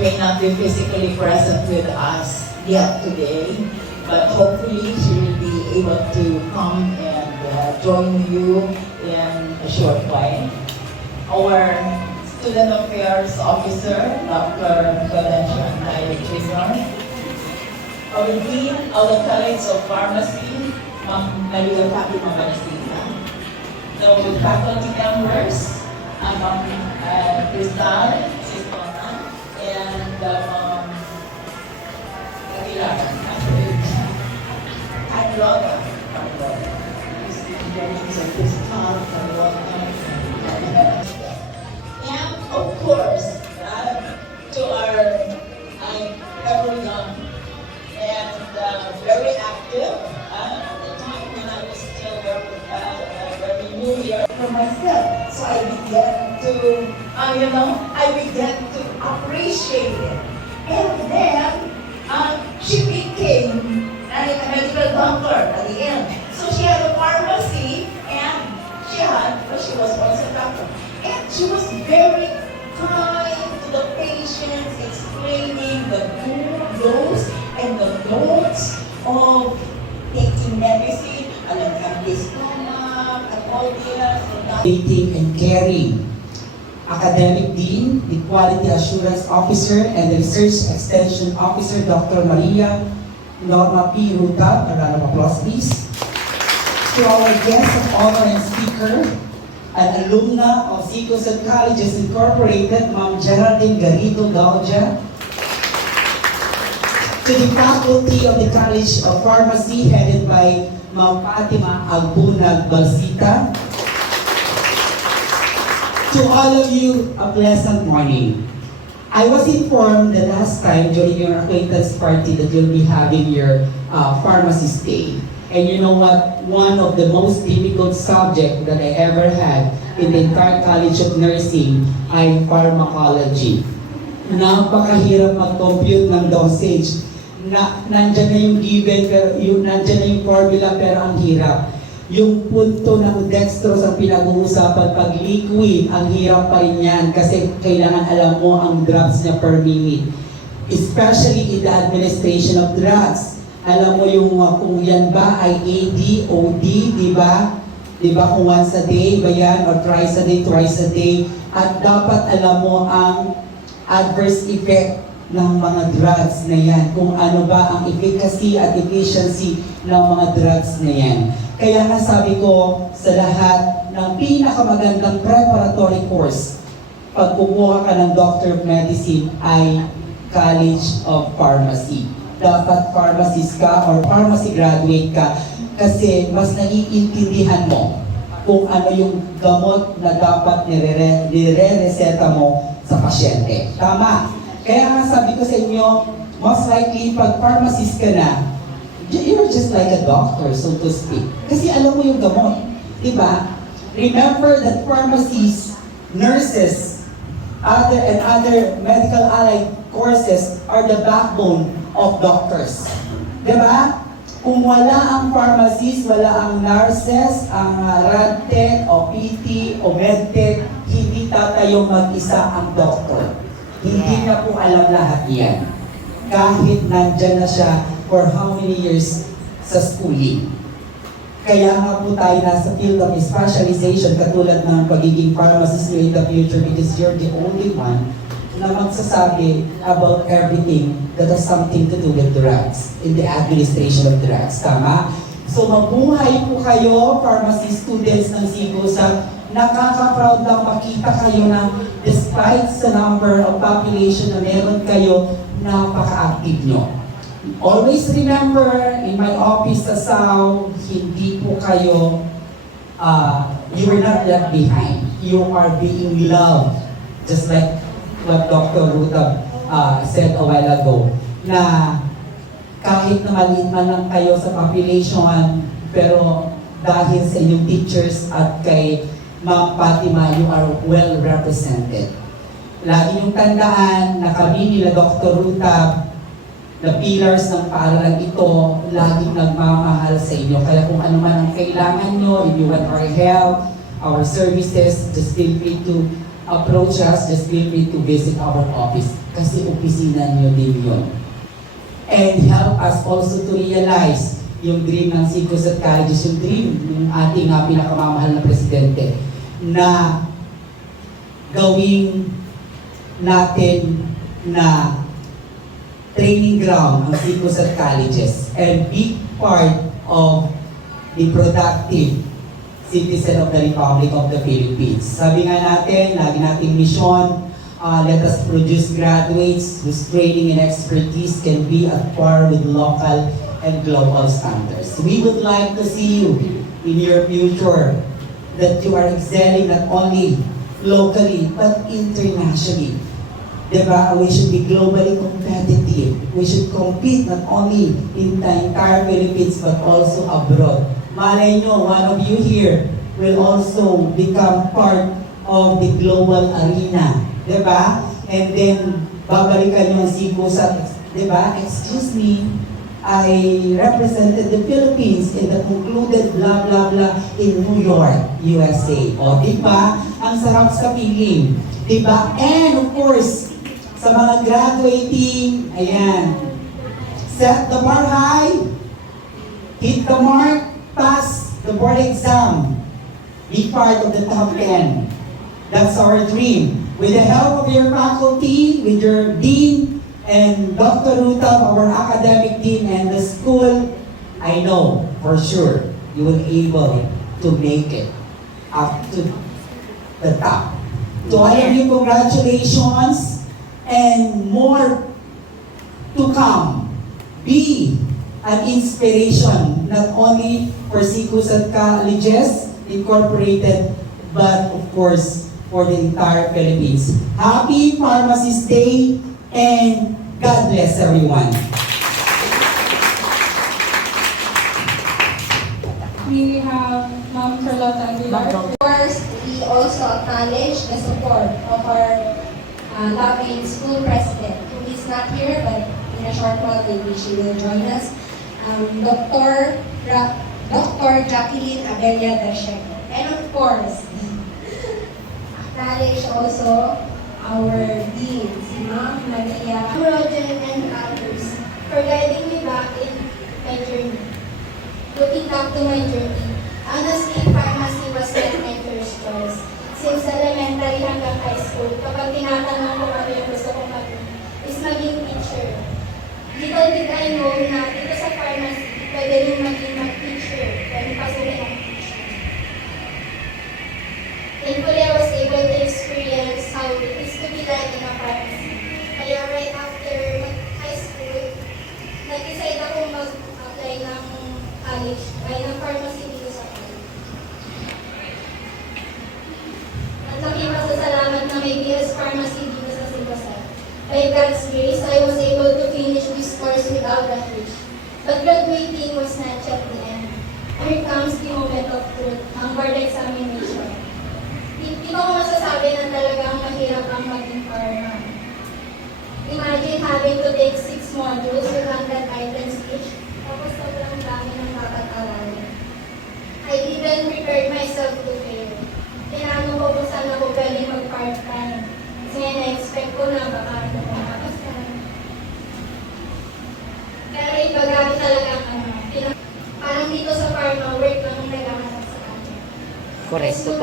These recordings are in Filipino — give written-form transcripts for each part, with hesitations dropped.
may not be physically present with us yet today, but hopefully she will be able to come and join you in a short while. Our Student Affairs Officer, Dr. Valencia Andayo Jr., our Dean of the College of Pharmacy, Ma'am Naliwataki Mabalisita, the faculty members, Ma'am Crystal, Sistona, and Aguilar, and Roda, and of course, to our ever young and very active at the time when I was still very new here for myself. So I began to, I began to appreciate it. And then she became a medical doctor at the end. So she had a pharmacy and she was also a doctor. And she was very kind to the patients, explaining the do's and the don'ts of taking medicine, stomach, and all this. Dating and caring. Academic Dean, the Quality Assurance Officer, and the Research Extension Officer, Dr. Maria Norma P. Ruta. A round of applause, please. To our guest of honor and speaker, an alumna of Secoset Colleges Incorporated, Ma'am Geraldine Garrido Gaudia. To the faculty of the College of Pharmacy, headed by Ma'am Fatima Agbunag Balsita. To all of you, a pleasant morning. I was informed the last time during your acquaintance party that you'll be having your pharmacist day. And you know what? One of the most difficult subjects that I ever had in the entire College of Nursing ay pharmacology. Napakahirap mag-compute ng dosage. Nandyan na yung given, pero nandyan na yung formula, pero ang hirap. Yung punto ng dextrose ang pinag-uusapan pag liquid, ang hirap pa rin yan kasi kailangan alam mo ang drops niya per minute. Especially in the administration of drugs. Alam mo yung kung yan ba ay AD, OD, di ba? Di ba kung once a day ba yan or twice a day, twice a day. At dapat alam mo ang adverse effect ng mga drugs na yan. Kung ano ba ang efficacy at efficiency ng mga drugs na yan. Kaya nga sabi ko sa lahat ng pinakamagandang preparatory course pag kumuha ka ng Doctor of Medicine ay College of Pharmacy. Dapat pharmacist ka or pharmacy graduate ka kasi mas naiintindihan mo kung ano yung gamot na dapat nire-reseta mo sa pasyente. Tama? Kaya nga sabi ko sa inyo, most likely pag pharmacist ka na, you're just like a doctor, so to speak. Kasi alam mo yung gamot. Diba? Remember that pharmacies, nurses, other medical allied courses are the backbone of doctors. Diba? Kung wala ang pharmacies, wala ang nurses, ang radtech, o PT, o medtech, hindi tatayong mag-isa ang doctor. Hindi na po alam lahat yan. Kahit nandyan na siya for how many years sa schooling. Kaya nga po tayo nasa field of specialization katulad ng pagiging pharmacist in the future because you're the only one na magsasabi about everything that has something to do with drugs, in the administration of drugs. Tama? So mabuhay po kayo, pharmacy students ng Secoset. Nakaka-proud lang makita kayo na despite sa number of population na meron kayo, napaka-active nyo. Always remember, in my office sa SAU, hindi po kayo, you were not left behind. You are being loved. Just like what Dr. Ruta said a while ago, na kahit na maliit man lang kayo sa population, pero dahil sa inyong teachers at kay Ma'am Fatima, you are well represented. Lagi niyong tandaan na kami nila Dr. Ruta, the pillars ng paaralan ito, laging nagmamahal sa inyo. Kaya kung ano man ang kailangan nyo, if you want our help, our services, just feel free to approach us, just feel free to visit our office kasi opisina nyo din yun. And help us also to realize yung dream ng Sigos at Colleges, yung dream ng ating pinakamamahal na presidente na gawing natin na training ground ang Sigos at Colleges and big part of the productive citizen of the Republic of the Philippines. Sabi nga natin, lagi nating mission, let us produce graduates whose training and expertise can be at par with local and global standards. We would like to see you in your future that you are excelling not only locally but internationally. Diba? We should be globally competitive. We should compete not only in the entire Philippines but also abroad. Malay nyo, one of you here will also become part of the global arena. Diba? And then, babalikan nyo ang Sigos at, diba? Excuse me, I represented the Philippines in the concluded blah blah blah in New York, USA. O, diba? Ang sarap sa feeling. Diba? And of course, sa mga graduating, ayan, set the bar high, hit the mark, pass the board exam, be part of the top 10. That's our dream. With the help of your faculty, with your dean, and Dr. Ruta, our academic dean, and the school, I know for sure you will be able to make it up to the top. To all of you, congratulations, and more to come. Be an inspiration not only for Sigos at Colleges Incorporated, but of course for the entire Philippines. Happy Pharmacist Day and God bless everyone. We have Ma'am Carlota Aguilar. Of course, we also acknowledge the support of our loving school president, who is not here, but in a short while maybe she will join us, Dr. Jacqueline Abella Dashen. And of course, acknowledge also our dean, si Ma'am Maria Roden and others, for guiding me back in my journey. Looking back to my journey, honestly, pharmacy was not my first choice. Since elementary hanggang high school, kapag tinatanong ko ano yung gusto kong maging, is maging teacher. Little did I know na dito sa pharmacy, pwede rin maging mag-teacher, pwede pasukin ang teacher. Thankfully, I was able to experience how it is to be like in a pharmacy. Kaya right after high school, nag-decide akong mag-apply ng college, ay ng pharmacy dito sa college. At laking pasasalamat na may BS Pharmacy dito sa Sigasan. By God's grace, I was able to finish this course without a hitch. But graduating was not yet the end. Here comes the moment of truth, ang board examination. Di ba ko masasabi na talagang mahirap ang maging pharma? Imagine having to take 6 modules with 100 items each, tapos sobrang dami ng tatatawalin. I even prepared myself to fail. Tinanong ko kung saan ako pwede mag-part-time. Kasi na-expect ko na baka ito makakasan. Pero iba grabe talagang parang dito sa pharma, work lang ang naghahanap sa akin. Correct po.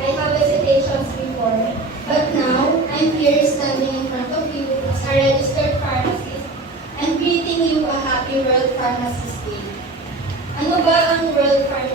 I have hesitations before, but now I'm here standing in front of you as a registered pharmacist and greeting you a happy World Pharmacist Day. Ano ba ang World Pharmacist